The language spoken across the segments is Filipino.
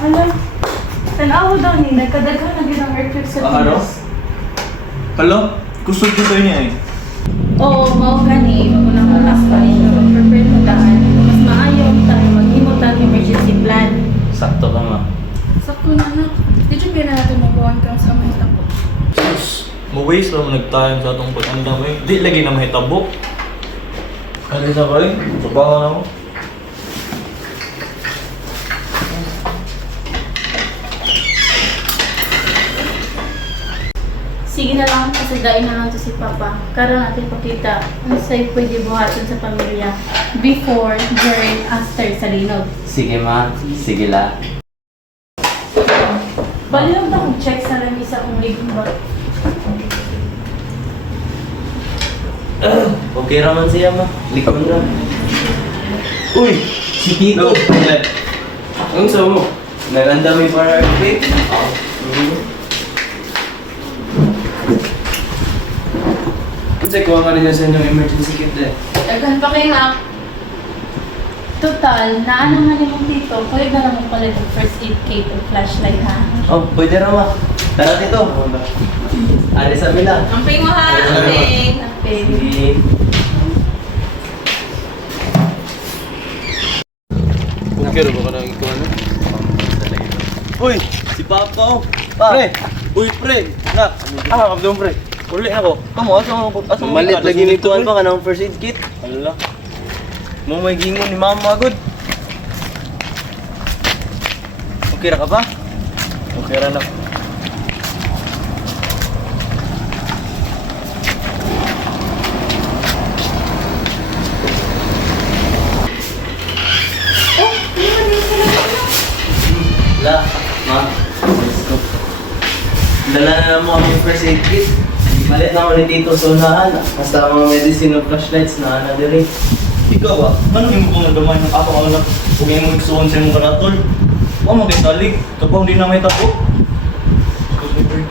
Alam, tanawa daw ni, nagkadaghan na ginang aircraft sa Pinas. Hello? Gusto dito niya eh. Oo, mao gani, magunang-unas pa rin. Prepare mo tahan. Mas maayo tayo maghimo tayo emergency plan. Sakto ka ma. Sakto na anak. Di dyan pina natin mabuhan kang sa mga tapo. Sus, maways lang nagtayon sa atong pag-andam eh. Di lagi na mahitabo. Ano sa kay? Subakan ako. Sige na lang, kasagain na lang to si Papa. Karon natin pakita ano sa'yo pwede buhaton sa pamilya before, during, after sa linog. Sige ma, sige la. Bali lang ba kung check sa lamisa kung ligon ba? Okay raman siya ma, likod na. Uy, si Tito. Ang sa mo? Naganda may para quick. Kasi kuha ka rin na sa inyong emergency kit eh. Daghan pa kayo na. Total, naano nga nimong dito, pwede na naman pala yung first aid kit o flashlight ha. Oh, pwede raman. Tara Tito. Alis sa bila. Amping mo ha, amping. Okay. Sige. Okay, ba ka nang ikuha na? Uy, si Papa oh. Pa. Pre! Uy, pre! Na! Kabdong pre! Uli ako. Kamu, asa mo Malit lagi nituan pa ka ng first aid kit. Ala. Mo may gingon ni mama agad. Okay ra ka ba? Okay ra na. La, ma. Let's go. Dala na lang mo kami first aid kit. Malit na ako ni Tito sa unahan. Basta mga medicine o flashlights na ana diri. Ikaw ba? Ano yung kung nagdamay ng ako ang anak? Kung yung magsuon sa imong karatol? Huwag mo kayo talig. Kapag hindi na may tapo. Excuse me, pre.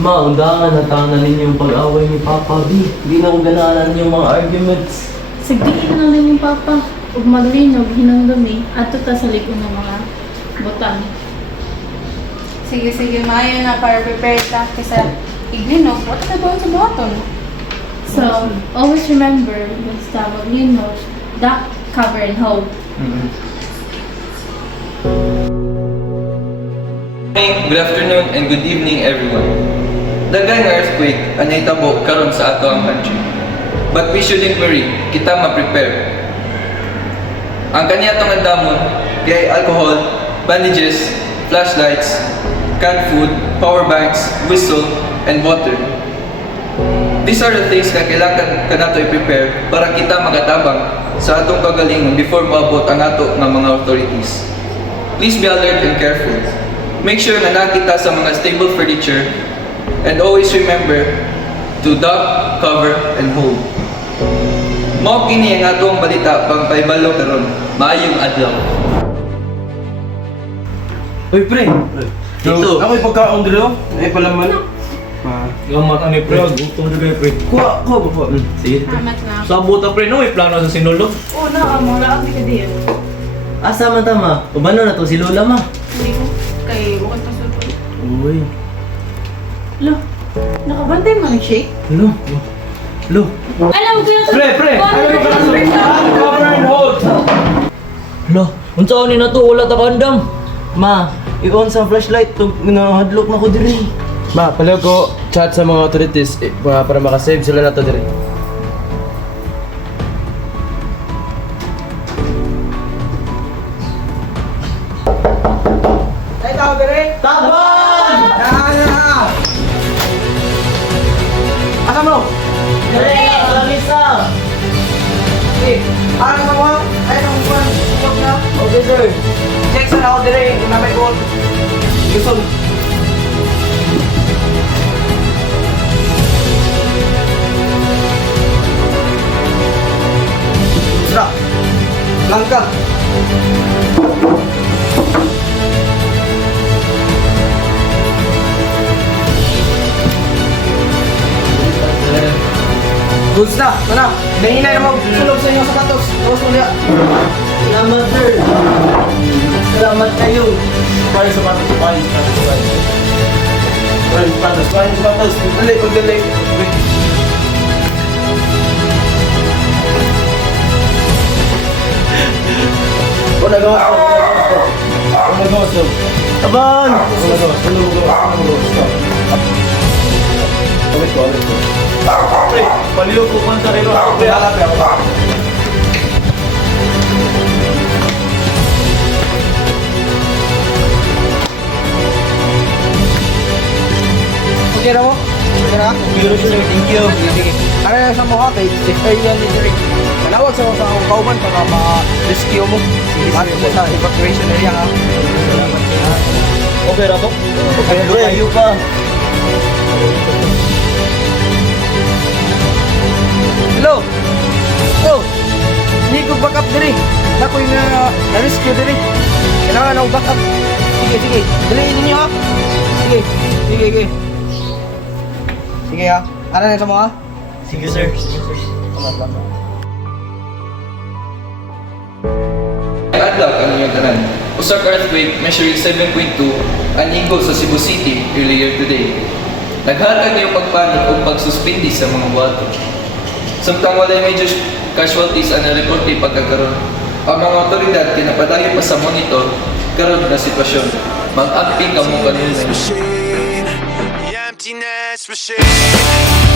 Ma, undangan na tahanan ninyo yung pag-away ni Papa B. Hindi na ko ganahan yung mga arguments. Sagdiin na lang yung Papa. Ug maglinog, hinangdumi, ato ta sa likod ng mga butang. Sige, sige, maayo na para prepare ka. Kaysa iglinog, wala ka doon sa buhaton. So, always remember, basta maglinog, duck, cover, and hold. Good afternoon and good evening everyone. Daghang nga earthquake ang nahitabo karon sa ato ang country. But we shouldn't worry, kita ma-prepare. Ang kaniyatong andamon kay alcohol, bandages, flashlights, canned food, power banks, whistle, and water. These are the things na kailangan ka nato i-prepare para kita magatabang sa atong kagalingon before maabot ang ato ng mga authorities. Please be alert and careful. Make sure na nakita sa mga stable furniture and always remember to duck, cover, and hold. Mao kini ang atong balita pang paibalo karon. Maayong adlaw. Uy, pre! Tito! Ako yung pagkaon dito. Ay palaman. Gamat ang pre. Gutom na kayo pre. Kuha! Kuha! Sige. Salamat na. Sabot ang pre no, may plano sa sinulog. Una, mo laang di ka diyan. Asa man tama? Ubano na to si Lola ma? Hindi ko. Kay bukod pa sulpon. Uy. Lo, nakabantay mo ng shake? Lo. Lo. Alam ko na Pre! Ano Ano ka na cover and hold! Lo. Unsa ni na to? Wala ta kandam. Ma, i-on sa flashlight to hadlok na ko diri. Ma, pala ko chat sa mga authorities para makasave sila na to diri. Tabang! Asa mo? Diri, lamisa. Ano ka mo? Ayun ang buwan. Okay, sir. Check sa ako diri. Namay ko. Gusto. Sira. Langka. Goods na, ito na. Nanginay na magsulog sa inyong sapatos. Tapos mo niya. Salamat, sir. Salamat kayo. Paano sa patos? Paano sa patos? Paano sapatos? Dali, pagdali. O nagawa ko. O nagawa ko. Abang! O nagawa ko. Ulit ko. Pre, paliw ko kung sa rin ako. Pre, Halap ako pa. Okay na mo? Okay na? Thank you. Ano na sa mga kay yan ni Derek. Manawag sa mga kauban para ma-rescue mo. Sige mo sa evacuation area ha. Okay na to? Okay, Pre, ayaw pa. Hello. Oh. Hindi ko backup diri. Ako yung na-rescue diri. Kailangan ako backup. Sige. Daliin ninyo ha. Sige. Sige ha. Ano na sa mga? Sige, sir. Adlaw ang inyong tanan. Usa ka earthquake measuring 7.2 anigo sa Cebu City earlier today. Naghatag niyo pagpanik o pagsuspindi sa mga buhaton. Samtang walay major casualties ang na-reporte pagkakaroon. Ang mga otoridad kinapadayon pa sa monitor karon na sitwasyon. Mag-amping kamo kanunay. machine, the emptiness machine.